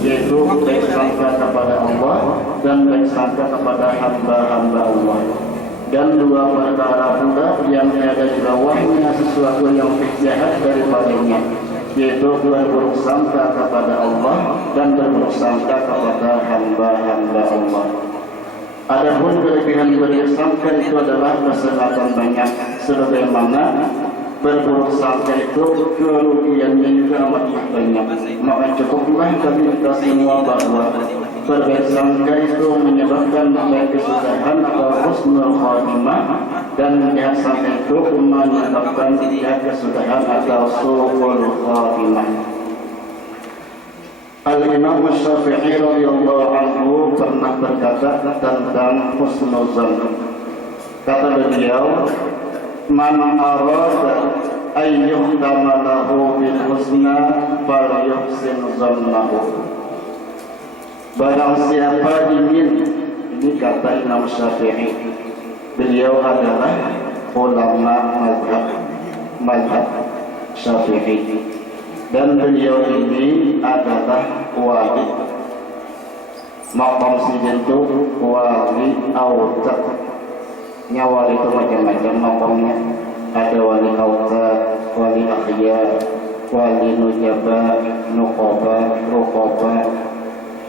Yaitu baik sangka kepada Allah dan baik sangka kepada hamba-hamba Allah. Dan dua perkara pula yang ada di bawahnya sesuatu yang jahat daripadanya, yaitu berburuk sangka kepada Allah dan berburuk sangka kepada hamba-hamba Allah. Adapun kelebihan berburuk sangka itu adalah kesempatan banyak, sebagaimana berburuk sangka itu kerugiannya juga amat banyak. Maka cukuplah bagi kita semua bahwa berbaik sangka itu menyebabkan baik kesudahan atau husnul khatimah, dan jahat sangka itu menyebabkan jahat kesudahan atau su'ul khatimah. Al-Imam Syafi'i radhiyallahu anhu pernah berkata tentang husnul zan. Kata beliau, man arada ayyuhtama lahu bil husna falyuhsin zannahu. Barang siapa ingin, ini kata Imam Syafi'i, beliau adalah ulama mazhab Syafi'i, dan beliau ini adalah wali. Maqam sidin itu wali autat. Wali itu macam-macam makamnya. Ada wali autat, wali akhyar, wali nujaba, nuqaba, ruqaba,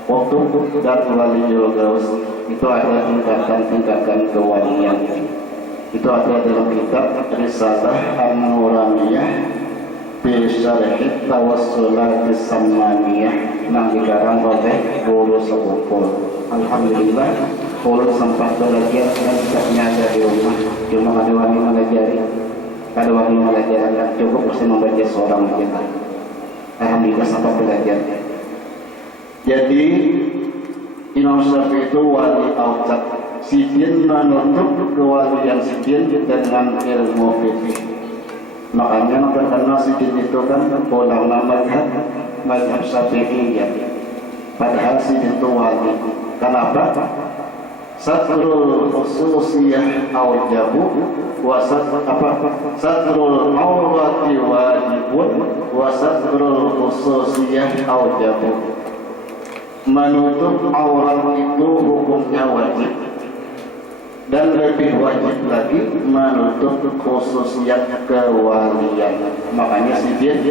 waktu dan wali gaus. Itu ada tingkatan-tingkatan kewalian. Itu ada dalam kitab Risalah An-Nuraniyah bi Syarhi Tawassulat Samaniyah yang dikarang oleh Guru Sebukul. Alhamdulillah, Guru sempat belajar dan kitabnya ada di rumah. Cuma ada wali mengajari, ada wali mengajar, cukup mesti membaca seorang saja. Alhamdulillah sempat belajar. Jadi Imam Syafi'i itu wali autat. Sidin menutup kewalian sidin dengan ilmu fikih. Makanya terkenal sidin itu kan ulama mazhab Syafi'i ya. Padahal sidin itu wali. Kenapa? Satrul khususiyah aujabu wa satrul awrati wajibun wa satrul khususiyah aujabu. Menutup aurat itu hukumnya wajib, dan lebih wajib lagi menutup khususiyat kewalian. Makanya sidin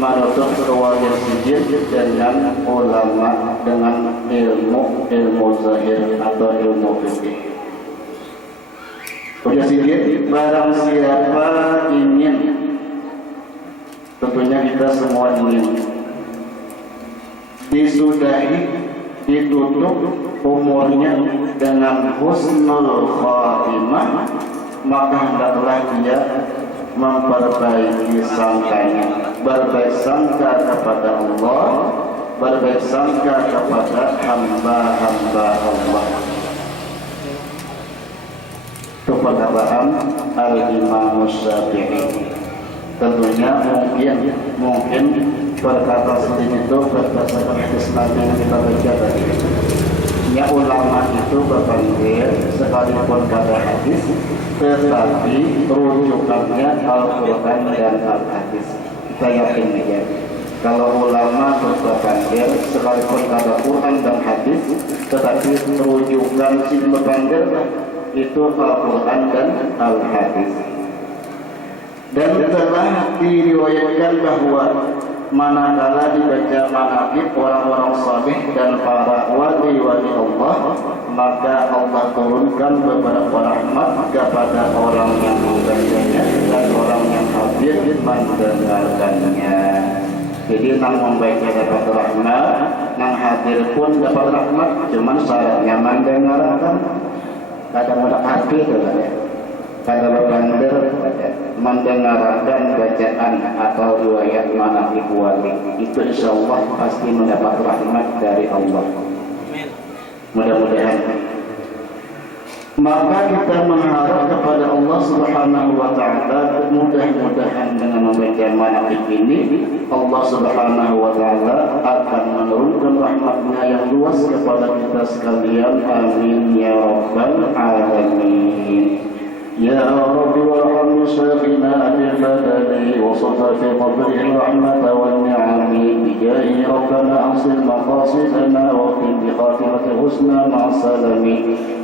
menutup kewalian sidin dengan ulama, dengan ilmu zahir atau ilmu fikih. Udah sidin, barang siapa ingin, tentunya kita semua ingin disudahi, ditutup umurnya dengan husnul khatimah, maka hendaklah dia memperbaiki sangkanya, berbaik sangka kepada Allah, berbaik sangka kepada hamba-hamba Allah. Itu perkataan Al-Imam Syafi'i. Tentunya mungkin perkataan seperti itu berdasarkan hadis Nabi yang kita baca tadi. Ya, ulama itu berpanggil sekalipun pada hadis, tetapi rujukannya Al-Quran dan Al-Hadis. Kita yakin ya, kalau ulama berpanggil sekalipun pada Quran dan hadis, tetapi rujukan si berpanggil itu Al-Quran dan Al-Hadis. Dan telah diriwayatkan bahwa manakala dibaca manaqib orang-orang saleh dan para wali-wali Allah, maka Allah turunkan beberapa rahmat kepada orang yang membacanya dan orang yang hadir mendengarkannya. Jadi nang membaca dapat rahmat, nang hadir pun dapat rahmat, cuman syaratnya mendengarkan. Kadang ada hati itu kan ya. Kalau mendengarkan bacaan atau riwayat manaqib wali, itu insyaallah pasti mendapat rahmat dari Allah. Mudah-mudahan. Maka kita mengharap kepada Allah Subhanahu wa taala, mudah-mudahan dengan membaca manaqib ini Allah Subhanahu wa taala akan menurunkan rahmatnya yang luas kepada kita sekalian. Amin ya rabbal alamin. يا رب وارحم شيخنا بالبدن وصف في قبره الرحمة والنعم بجاه ربنا أحسن مقاصدنا وقم بخاتمة الحسنى مع السلام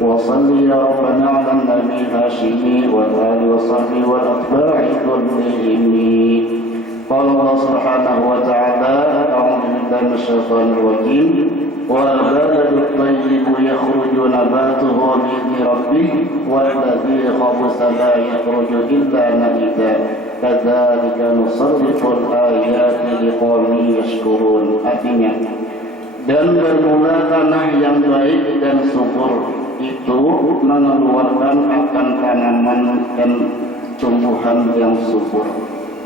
وصل يا ربنا على النبي الهاشمي والآل وصحبه والأتباع كلهم. قال الله سبحانه وتعالى أعوذ بالله من الشيطان الرجيم والبلد الطيب يخرج نباته بإذن ربه والذي خبث لا يخرج إلا نكدا كذلك نصرف الآيات لقوم يشكرون. Artinya, dan bermula tanah yang baik dan subur itu mengeluarkan akan tanaman dan tumbuhan yang subur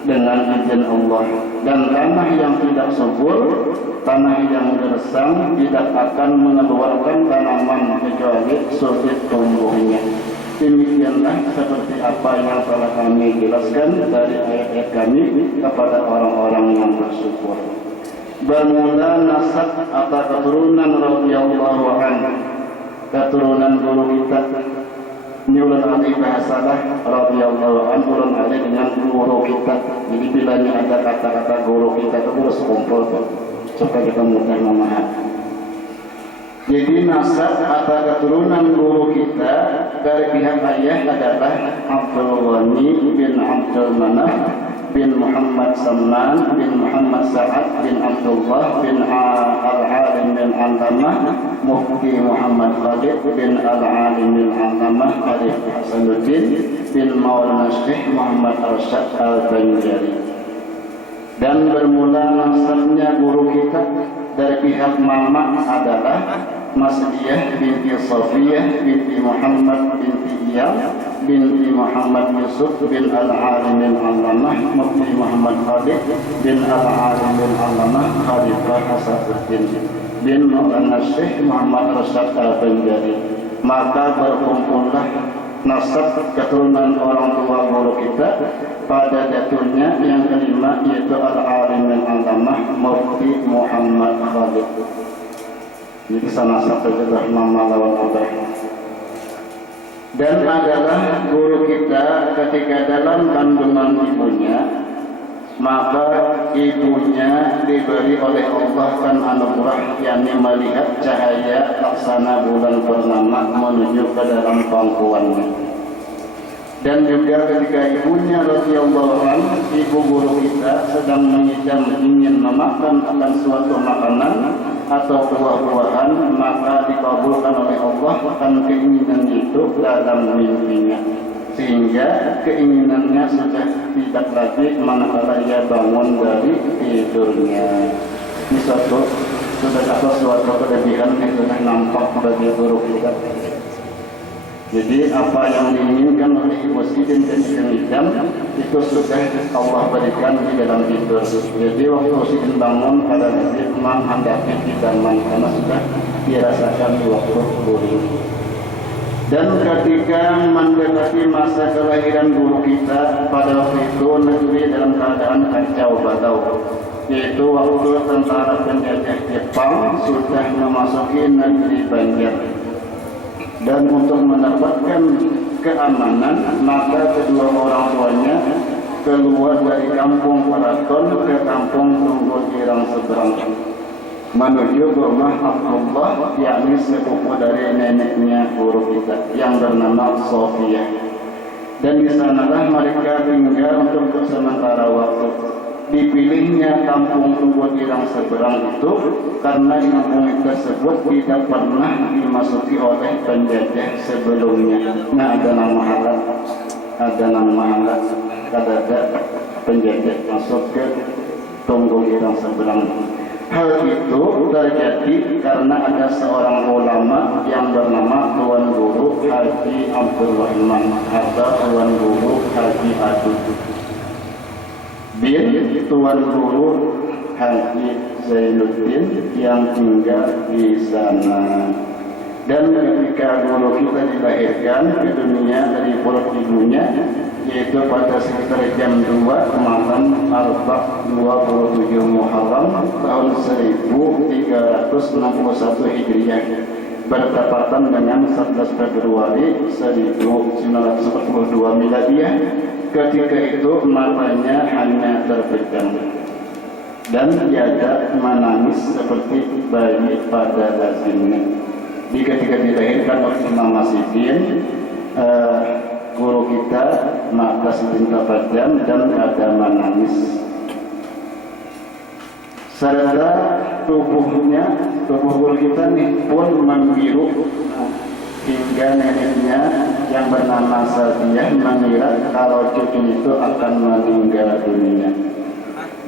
dengan izin Allah, dan tanah yang tidak subur, tanah yang gersang tidak akan mengeluarkan tanaman kecuali sulit tumbuhnya. Demikianlah seperti apa yang telah kami jelaskan dari ayat-ayat kami kepada orang-orang yang bersyukur. Bermula nasab atau keturunan radhiyallahu anhu, keturunan guru kita ini ulun alih bahasalah radhiyallahu anhu, ulun alih dengan guru kita. Jadi bila ini ada kata-kata guru kita itu harus kumpul supaya kita mudah memahami. Jadi nasab atau keturunan guru kita dari pihak ayah adalah Abdul Ghani bin Abdul Manaf bin Muhammad Samman bin Muhammad Sa'ad bin Abdullah bin Al-Alim bin Al-Tamah Mufti Muhammad Khalid bin Al-Alim bin Al-Tamah Khalid Hasanuddin bin Maulana Syekh Muhammad Arsyad Al-Banjari. Dan bermula nasabnya guru kita dari pihak mama adalah Masdiyah binti Safiyah binti Muhammad binti Iyam binti Muhammad Yusuf bin Al-Alim bin Al-Lamah Mufti Muhammad Khalid bin Al-Alim bin Al-Lamah Khalifah Hasanuddin bin Maulana Syekh Muhammad Arsyad Al-Banjari. Maka berkumpullah nasab keturunan orang tua guru kita pada jatuhnya yang kelima, yaitu Al-Alim bin Al-Lamah Mufti Muhammad Khalid. Ini kisah nasab adalah mama lawan abah. Dan adalah guru kita ketika dalam kandungan ibunya, maka ibunya diberi oleh Allah kan anugerah, yakni melihat cahaya laksana bulan purnama menuju ke dalam pangkuannya. Dan juga ketika ibunya radhiyallahu anha, ibu guru kita sedang mengidam ingin memakan akan suatu makanan atau buah-buahan, maka dikabulkan oleh Allah akan keinginan itu dalam mimpinya, sehingga keinginannya sudah tidak lagi manakala ia bangun dari tidurnya. Ini suatu kelebihan yang sudah nampak bagi guru kita. Jadi apa yang diinginkan oleh ibu Sidin dan Sidin itu sudah Allah berikan di dalam tidur. Jadi waktu Sidin bangun pada nanti menghendaki hidaman karena sudah dirasakan di waktu guru. Dan ketika mendekati masa kelahiran guru kita, pada waktu itu negeri dalam keadaan kacau balau, yaitu waktu tentara penjajah Jepang sudah memasuki negeri Banjar. Dan untuk mendapatkan keamanan, maka kedua orang tuanya keluar dari kampung Keraton ke kampung Tunggul Irang seberang menuju ke rumah Abdullah, yakni sepupu dari neneknya guru kita yang bernama Sofia. Dan di sanalah mereka tinggal untuk sementara waktu. Dipilihnya kampung Tunggul Irang seberang itu karena kampung tersebut tidak pernah dimasuki oleh penjajah sebelumnya. Nah, ada nama alat kada penjajah masuk ke Tunggul Irang seberang. Hal itu terjadi karena ada seorang ulama yang bernama Tuan Guru Haji Abdul Rahman atau Tuan Guru Haji Adud bin Tuan Guru Haji Zainuddin yang tinggal di sana. Dan ketika guru kita dilahirkan ke dunia dari perut ibunya, yaitu pada sekitar jam 2 malam Arba 27 Muharram tahun 1361 Hijriah, bertepatan dengan 11 Februari 1942 Miladiah. Ketika itu matanya hanya terpejam. dan tiada menangis seperti bayi pada lazimnya. Di ketika dilahirkan oleh Imam Masidin, guru kita maka Sidin Tafajan dan ada menangis. Serta tubuhnya, tubuh guru kita nih pun membiru hingga neneknya yang bernama Sadiah mengira kalau cucu itu akan meninggal dunia.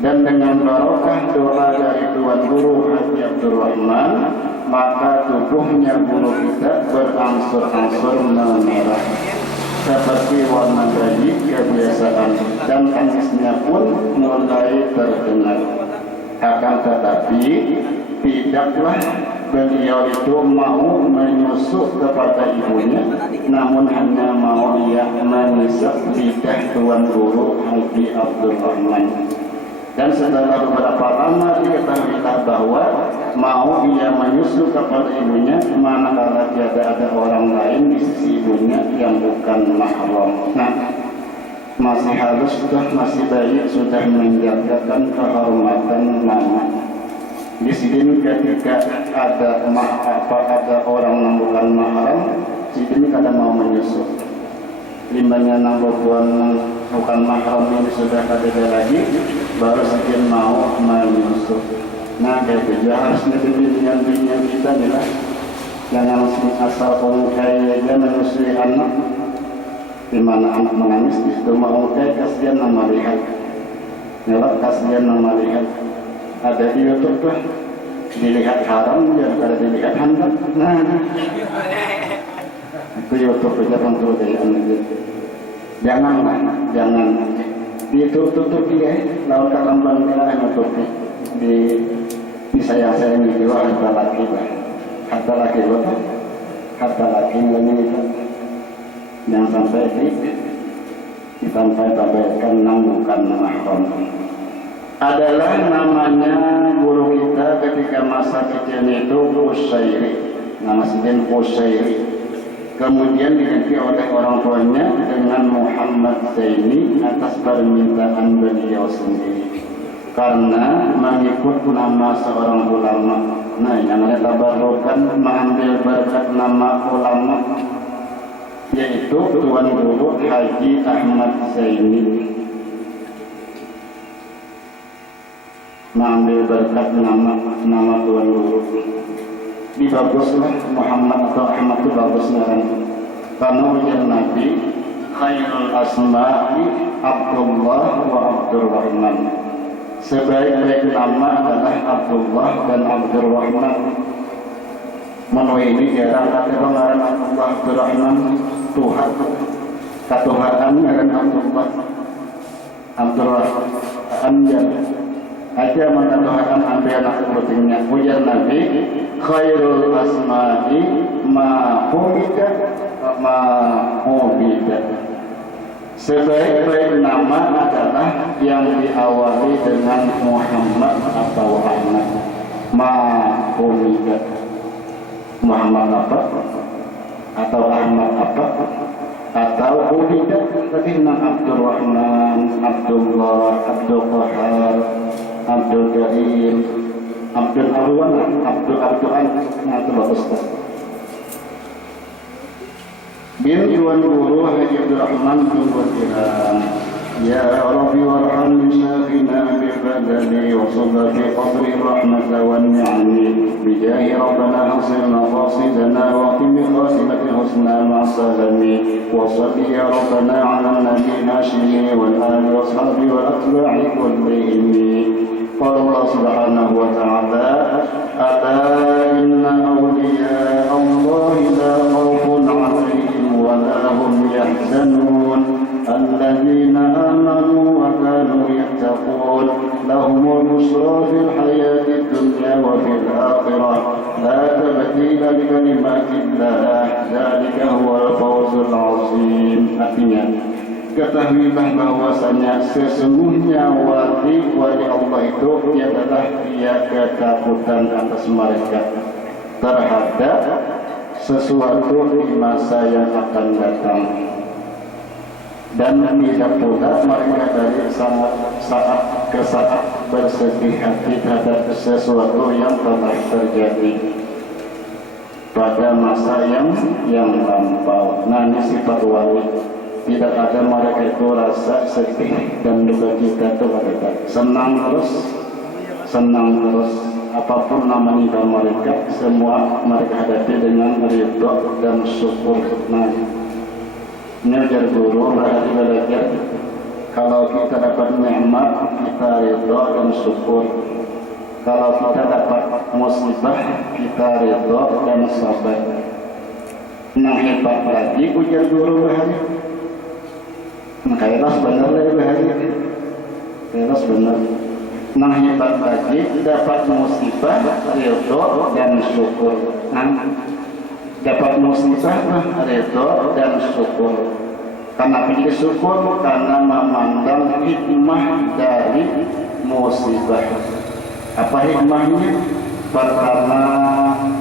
Dan dengan barokah doa dari Tuan Guru Haji Abdul Rahman, maka tubuhnya guru kita berangsur-angsur memerah seperti warna bayi kebiasaan, dan tangisnya pun mulai terdengar. Akan tetapi tidaklah beliau itu mau menyusup kepada ibunya, namun hanya mau ia mengisap lidah Tuan Guru Haji Abdul Rahman. Dan setelah beberapa lama diketahui bahwa mau ia menyusu kepada ibunya, manakala tiada ada orang lain di sisi ibunya yang bukan mahram. Nah, masih halus sudah masih bayi sudah menjagakan kehormatan mama. Di sini ketika ada ada orang yang bukan mahram, sini kada mau menyusu. Limbahnya nang bukan mahram ini sudah kada lagi, baru sedikit mau menyusu. Nah, kayak harusnya dengan kita nih lah, jangan asal pengkai aja menyusui anak. Di mana anak menangis di situ mau kasihan nama lihat, nyelak kasihan nama lihat. Ada di YouTube tuh, dilihat haram ya kada dilihat handap. Nah, itu YouTube aja kontrol dari anak. Jangan ditutup dia, lawan kakambang dia nutup di saya ini juga harta laki lah, harta laki ini itu. Yang sampai disampaikan bukan mahram adalah namanya guru kita ketika masa kecil itu Qusairi, nama Sidin Qusairi, kemudian diganti oleh orang tuanya dengan Muhammad Zaini atas permintaan beliau sendiri karena mengikut nama seorang ulama. Nah, yang saya tabarrukan mengambil berkat nama ulama, yaitu Tuan Guru Haji Ahmad Zaini, mengambil berkat nama Tuan Guru. Dibaguslah Muhammad atau Ahmad itu bagusnya kan, karena ujian Nabi khairul asma'i Abdullah wa Abdul Rahman, sebaik-baik nama adalah Abdullah dan Abdul Rahman. Menurut ini jarang kata pengarang Abdullah Abdul Rahman Tuhan, katuhan ngaran Abdullah Abdul Rahman aja mengatakan ambil anak sebutingnya. Ujar Nabi khairul asma'i ma'humida sebaik-baik nama adalah yang diawali dengan Muhammad atau Ahmad. Ma'humida Muhammad apa atau Ahmad apa atau Ubidah tadi nama Abdul Rahman, Abdullah, Abdul Qahar, Abdul Karim, Abdul Arwan, Abdul Arduan. Nah, itu bagus. Bin Tuan Guru Haji Abdul Rahman bin Wasiran, Ya Rabbi warham syafina bibadani wa subha fi qadri rahmata wa ni'ami bijahi Rabbana hasil maqasidana wa qimi khatimati husna ma'asalami wa salli ya Rabbana ala nabi hashimi wal ali wa sahbi wal atba'i kullihim. Qala Allah subhanahu wa ta'ala ala inna awliya Allah la khawfun 'alaihim wa la hum yahzanun الذين آمنوا وكانوا يتقون لهم البشرى في الحياة الدنيا وفي الآخرة لا تبديل لكلمات الله ذلك هو الفوز العظيم. Artinya, ketahuilah bahwasanya sesungguhnya wali Allah itu adalah dia ketakutan atas mereka terhadap sesuatu di masa yang akan datang, dan tidak pula mereka dari saat ke saat bersedih hati terhadap sesuatu yang telah terjadi pada masa yang lampau. Nah, ini sifat wali. Tidak ada mereka itu rasa sedih dan duka cita itu mereka senang terus apapun namanya mereka, semua mereka hadapi dengan ridho dan syukur. Nah, ini ajar guru berarti belajar kalau kita dapat nikmat kita ridho dan syukur, kalau kita dapat musibah kita ridho dan sabar. Nah, hebat lagi ujar guru bahaya. Kairos benar lah bahaya. Kairos benar. Nah, hebat lagi dapat musibah ridho dan syukur. Nah, dapat musibah ridho dan syukur. Karena pilih syukur karena memandang hikmah dari musibah. Apa hikmahnya? Pertama,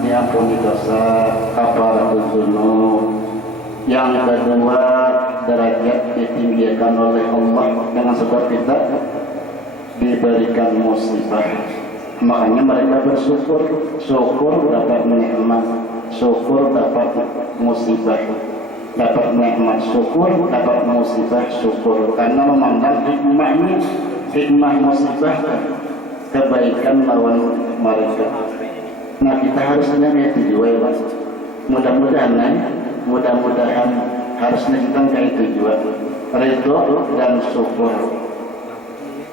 diampuni dosa, kafaratul dzunub. Yang kedua, derajat ditinggikan oleh Allah dengan sebab kita diberikan musibah. Makanya mereka bersyukur, syukur dapat nikmat, syukur dapat musibah, dapat nikmat syukur, dapat musibah syukur. Karena memandang hikmahnya, hikmah musibah kebaikan lawan mereka. Nah, kita harusnya itu juga ya, mudah-mudahan harusnya kita kayak itu juga, ridho dan syukur.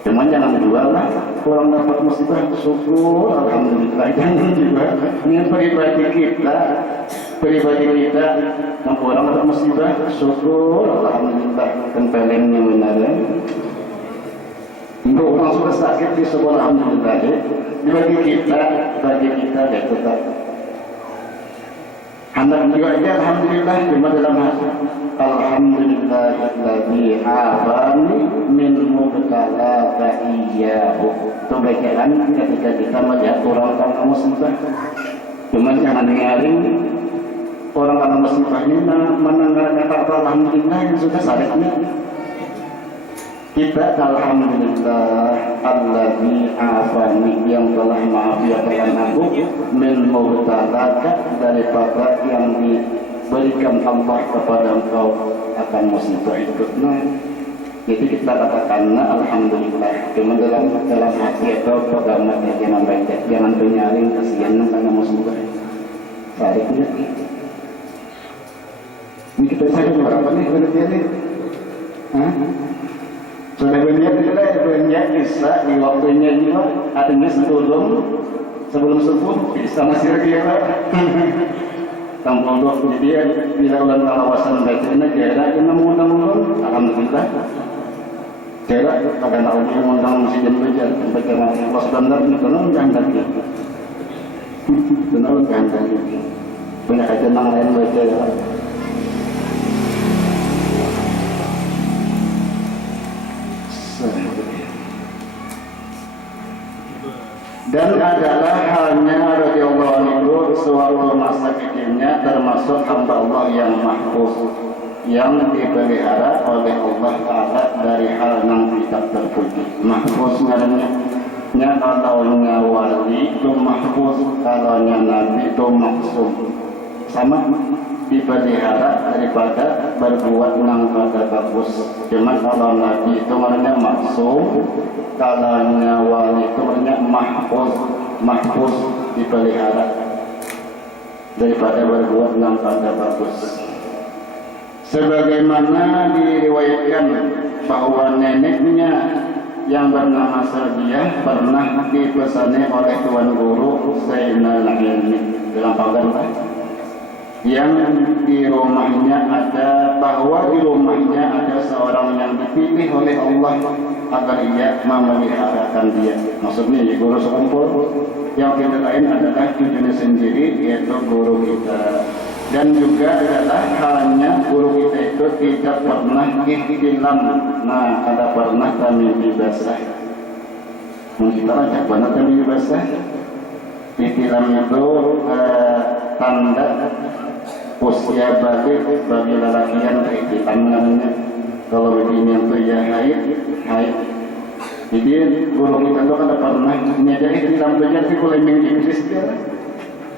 Cuman jangan jual lah, kurang dapat musibah syukur, alhamdulillah. Jangan juga. Ini pribadi kita kurang dapat musibah syukur, alhamdulillah. Tempelengnya benar. Untuk orang sudah sakit di sekolah alhamdulillah. Bagi kita ya tetap. Hendak juga aja alhamdulillah, cuma dalam hati alhamdulillahilladzi afani min mubtalaka iyyahu. Itu bacaan ketika kita melihat orang kena musibah. Cuma jangan nyaring orang kena musibahnya mendengar kata alhamdulillah yang sudah saliknya. Kita alhamdulillah alladzi afani, yang telah mengafiatkan aku min mubtalaka, daripada yang diberikan Allah kepada engkau akan musibah itu. Nah, jadi kita katakan alhamdulillah. Cuma dalam hati atau pegangan jangan baca, jangan penyaring kasihan karena musibah. Tariknya ini kita cari berapa nih ini? Sudah banyak bisa di waktunya juga, artinya sebelum subuh bisa masih lagi ya Pak. Tampil jadi bila ulang kawasan baiknya jarak yang namun alhamdulillah. Jarak pada tahun ini undang masih jam kerja baca Allah benar itu jangan lagi. Benar jangan lagi. Banyak aja nang lain baca ya. Dan adalah halnya radhiyallahu anhu sewaktu masa kecilnya termasuk hamba Allah yang mahfuz, yang dipelihara oleh Allah Ta'ala dari hal yang tidak terpuji. Mahfuz namanya kalau wali itu mahfuz, kalau nabi itu maksum. Sama dipelihara daripada berbuat yang kada bagus. Cuma kalau nabi itu namanya maksum, kalau wali itu namanya mahfuz dipelihara daripada berbuat yang kada bagus. Sebagaimana diriwayatkan bahwa neneknya yang bernama Sabiah pernah dipesani oleh Tuan Guru Zainal Ilmi dalam pagar yang di rumahnya ada, bahwa di rumahnya ada seorang yang dipilih oleh Allah agar ia memeliharakan dia. Maksudnya ya guru sekumpul, yang tidak lain adalah cucunya sendiri, yaitu guru kita. Dan juga adalah halnya guru kita itu tidak pernah ihtilam. Nah, ada pernah mimpi basah. Mungkin kita ajak banget mimpi basah. Ihtilam itu tanda usia balik bagi lelaki yang ihtilam namanya. Kalau begini yang ya haid. Jadi guru kita itu kan pernah nyajari dalam belajar di kuleming iblis dia.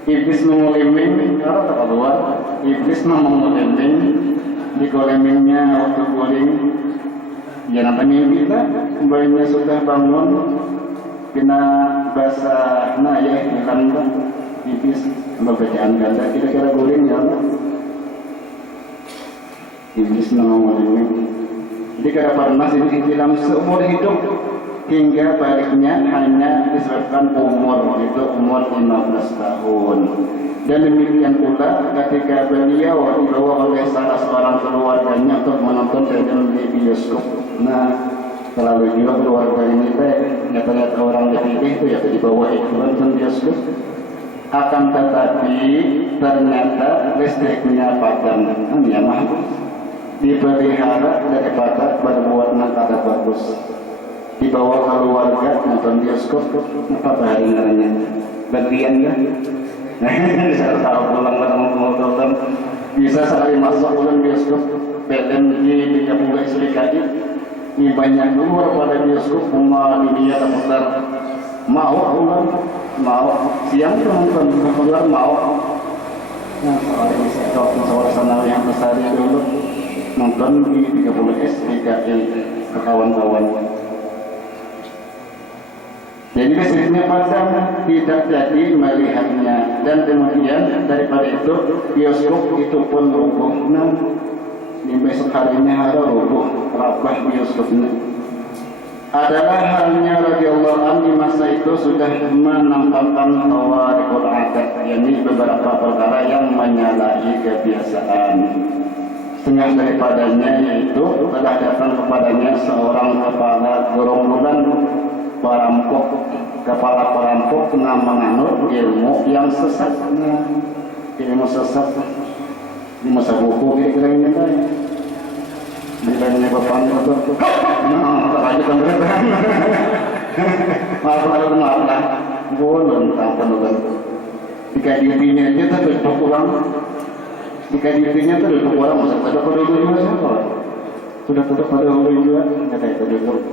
Iblis menguleming, kalau tak keluar. Iblis menguleming di kulemingnya waktu guling. Ya nanti mimpi lah, kembalinya sudah bangun, kena bahasa ya hilang lah. Iblis bacaan ganda kira-kira guling ya Allah. Iblis menguleming. Jadi kada pernah sini dalam seumur hidup hingga baliknya hanya disebabkan umur, itu umur 15 tahun. Dan demikian pula ketika beliau dibawa oleh salah seorang keluarganya untuk menonton film di bioskop. Nah, terlalu juga keluarga ini ternyata orang dipilih itu ya dibawa itu nonton bioskop. Akan tetapi ternyata listriknya padam, ya mahal. Dipelihara daripada berbuat nakal bagus. Dibawa keluarga nonton bioskop, apa bahagiannya? Bagian ya? Bisa tahu pulang nonton, bisa sekali masuk pulang bioskop, beden di 30 serikati. Ini banyak keluar pada bioskop, rumah ini ya terputar. Mau pulang, mau siang nonton, keluar mau. Nah, kalau ini saya tahu suasana yang besar dulu. Nonton di 30S DKI ke kawan-kawan. Jadi listriknya padam, tidak jadi melihatnya, dan kemudian daripada itu bioskop itu pun rubuh. Nah, di besok harinya ada rubuh, rabah bioskopnya. Adalah halnya radhiyallahu anhu di masa itu sudah menampakkan khawariqul adat, yakni beberapa perkara yang menyalahi kebiasaan. Setengah daripadanya yaitu telah datang kepadanya seorang kepala gerombolan perampok. Kepala perampok menganut ilmu yang sesat. Ilmu sesat di masa buku kira-kira ini kan bilangnya bapak itu tak aja pemerintahan maaf lah boleh tampun jika dirinya dia tak berkurang. Jika dirinya itu duduk orang, masa ada pada dulu juga siapa? Sudah duduk pada dulu juga, kata itu duduk.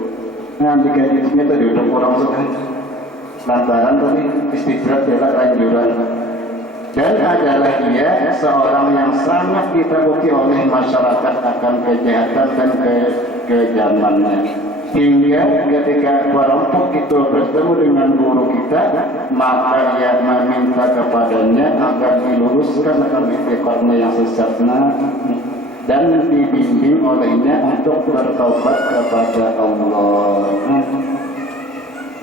Nah, jika dirinya itu duduk orang sudah lantaran tadi istirahat bela anjuran. Dan adalah dia seorang yang sangat ditakuti oleh masyarakat akan kejahatan dan kejamannya. Hingga ketika perampok itu bertemu dengan guru kita, maka ia meminta kepadanya agar diluruskan akan etikatnya yang sesatnya dan dibimbing olehnya untuk bertaubat kepada Allah.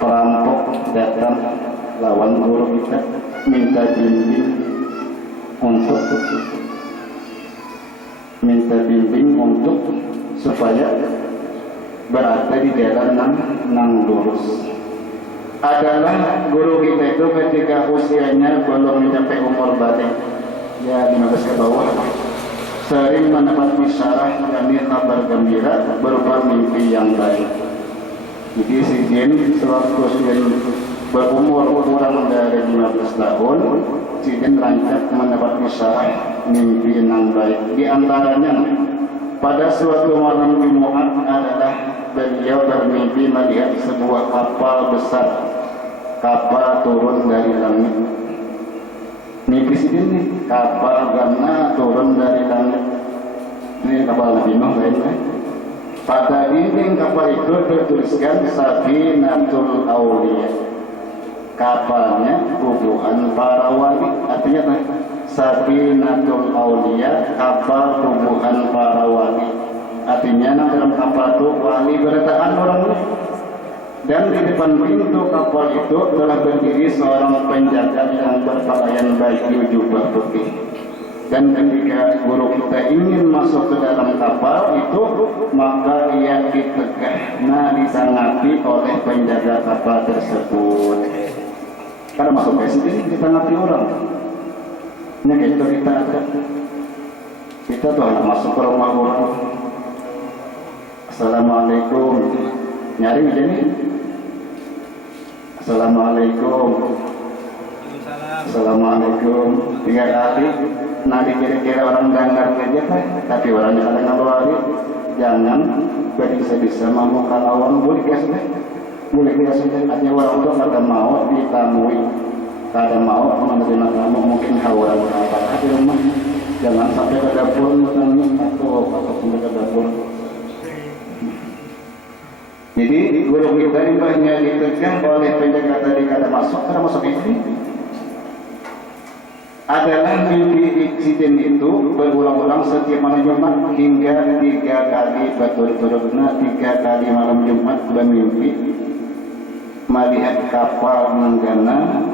Perampok datang lawan guru kita, minta bimbing untuk supaya berada di jalan nang lurus. Adalah guru kita itu ketika usianya belum mencapai umur balik, ya 15 ke bawah, sering mendapat isyarah yakni kabar gembira berupa mimpi yang baik. Jadi si jin sewaktu jin berumur kurang dari 15 tahun, si jin rancak mendapat isyarah mimpi yang baik. Di antaranya pada suatu malam Jumat adalah beliau bermimpi melihat sebuah kapal besar, kapal turun dari langit. Mimpi sini kapal gana turun dari langit. Ini kapal Nabi Nuh lainnya. Pada dinding kapal itu tertuliskan Safinatul Auliya. Kapalnya tubuhan para wali. Artinya Safinatul Auliya, kapal tubuhan para wali. Artinya dalam kapal itu wali bertahan orangnya. Dan di depan pintu kapal itu telah berdiri seorang penjaga yang berpakaian baju jubah putih. Dan ketika guru kita ingin masuk ke dalam kapal itu, maka ia ditegah, ditanggapi oleh penjaga kapal tersebut. Karena masuk ke sini ditanggapi orang. Ini kayak itu kita tuh anak masuk ke rumah orang. Assalamualaikum. Nyari begini. Assalamualaikum. Assalamualaikum. 3 kali. Nanti kira-kira orang dengar aja tapi orangnya kadang ngawari. Jangan bisa-bisa mau kalawan boleh guys. boleh kita sudah artinya orang tua kada mau ditamui, kada mau menerima tamu, mungkin hawa apa di rumah, jangan sampai ke dapur nangis atau sampai ke dapur. Jadi guru kita ini banyak ditekan oleh penjaga tadi kada masuk istri adalah mimpi insiden itu berulang-ulang setiap malam Jumat hingga 3 kali berturut-turutnya 3 kali malam Jumat bermimpi melihat kapal menggana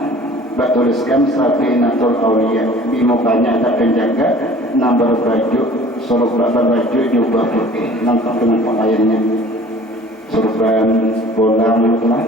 bertuliskan Safinatul Auliya, di mukanya ada penjaga nomor baju baju jubah putih lengkap dengan pakaiannya sorban bolang itulah.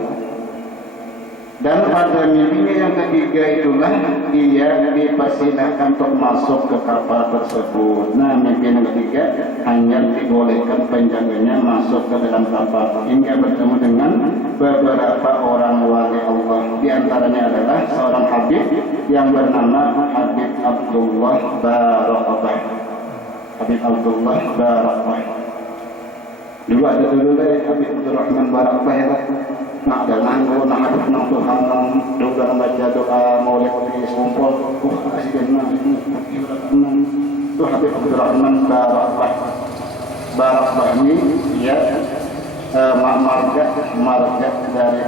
Dan pada mimpinya yang ketiga itulah ia dipersilahkan untuk masuk ke kapal tersebut. Nah, mimpi yang ketiga hanya dibolehkan penjaganya masuk ke dalam kapal hingga bertemu dengan beberapa orang wali Allah. Di antaranya adalah seorang habib yang bernama Habib Abdullah Barakah. Habib Abdullah Barakah. Dulu ada dari Habib Abdurrahman Barakah ya. Nak dalam hadis nang Tuhan doa membaca doa maulid di sekumpul asidna itu Habib Abdurrahman Barakah ini dia marga dari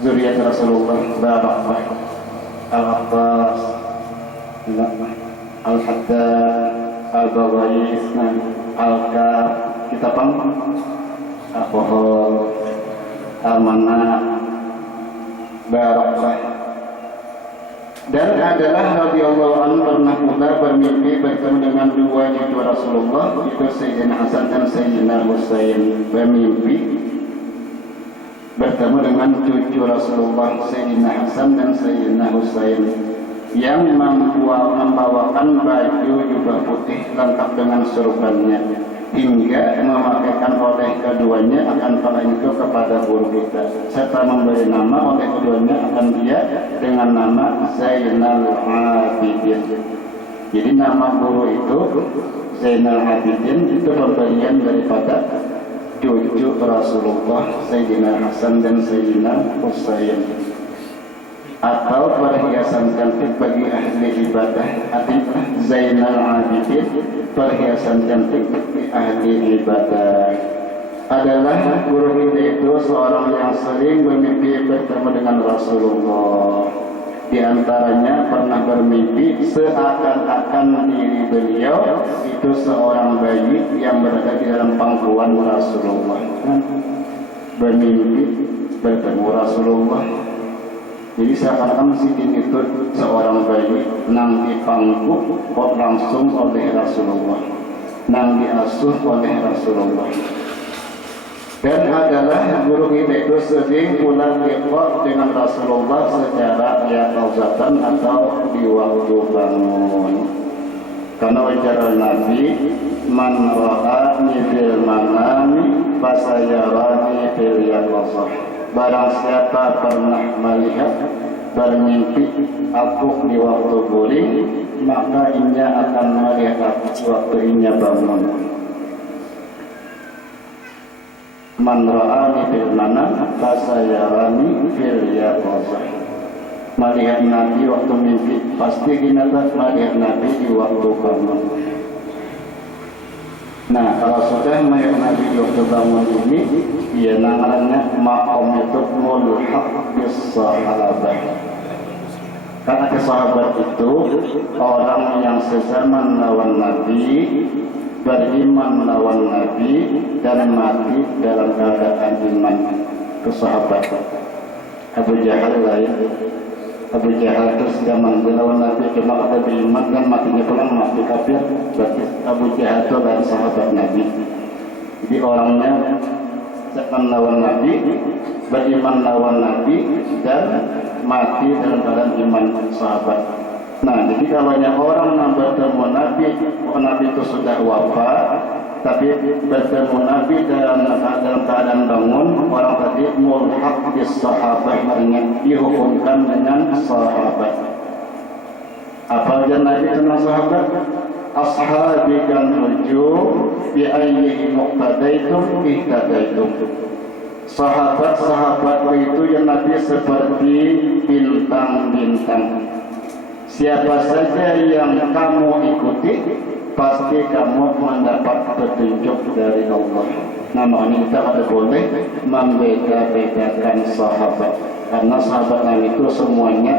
zuriat Rasulullah Barakah Al-Abbas Al-Haddad Al-Bawais Al-Kaf kita Al-Bohol Al-Manah Barakah. Dan adalah radhiyallahu anhu pernah pula bermimpi bertemu dengan dua cucu Rasulullah, yaitu Sayyidina Hasan dan Sayyidina Husain. Bermimpi bertemu dengan cucu Rasulullah Sayyidina Hasan dan Sayyidina Husain yang membawakan baju jubah putih lengkap dengan sorbannya, hingga memakaikan oleh keduanya akan pakaian itu kepada guru kita, serta memberi nama oleh keduanya akan dia dengan nama Zainal Abidin. Jadi nama guru itu Zainal Abidin itu pemberian daripada cucu Rasulullah Sayyidina Hasan dan Sayyidina Husain, atau perhiasan cantik bagi ahli ibadah. Artinya Zainal Abidin perhiasan cantik bagi ahli ibadah. Adalah guru kita itu seorang yang sering bermimpi bertemu dengan Rasulullah. Di antaranya pernah bermimpi seakan-akan diri beliau itu seorang bayi yang berada di dalam pangkuan Rasulullah. Bermimpi bertemu Rasulullah. Jadi seakan-akan si itu seorang bayi nang dipangku langsung oleh Rasulullah, nang diasuh oleh Rasulullah. Dan adalah guru kita itu sering pula lihat dengan Rasulullah secara yaqazatan atau di waktu bangun. Karena wajar Nabi man ra'ani fil manami fasayarani fil yaqazah. Barang siapa pernah melihat bermimpi aku di waktu guling, maka inya akan melihat aku waktu inya bangun. Man ra'ani fil manam fasayarani fil yaqazah. Melihat Nabi waktu mimpi, pasti kita melihat Nabi di waktu bangun. Nah, kalau sudah melihat Nabi di waktu bangun ini, dia namanya maqam itu mulhaq bis sahabah. Karena sahabat itu orang yang sesama lawan Nabi, beriman lawan Nabi dan mati dalam keadaan iman. Itu sahabat. Abu Jahal lain. Abu Jahal itu zaman lawan Nabi cuma kata beriman dan matinya pulang mati kafir. Berarti Abu Jahal itu adalah sahabat Nabi. Jadi orangnya lawan Nabi, beriman lawan Nabi dan mati dalam keadaan iman sahabat. Nah, jadi kalau orang yang bertemu Nabi, Nabi itu sudah wafat, tapi bertemu Nabi dalam keadaan bangun, orang tadi mulhaq bis sahabat, artinya dihukumkan dengan sahabat. Apa aja Nabi tentang sahabat? Ashabi kan nujum bi ayyi muqtadaitum ihtadaitum. sahabat-sahabat itu yang Nabi seperti bintang-bintang. Siapa saja yang kamu ikuti, pasti kamu mendapat petunjuk dari Allah. Nah, makanya kita ada boleh membeda-bedakan sahabat, karena sahabat Nabi itu semuanya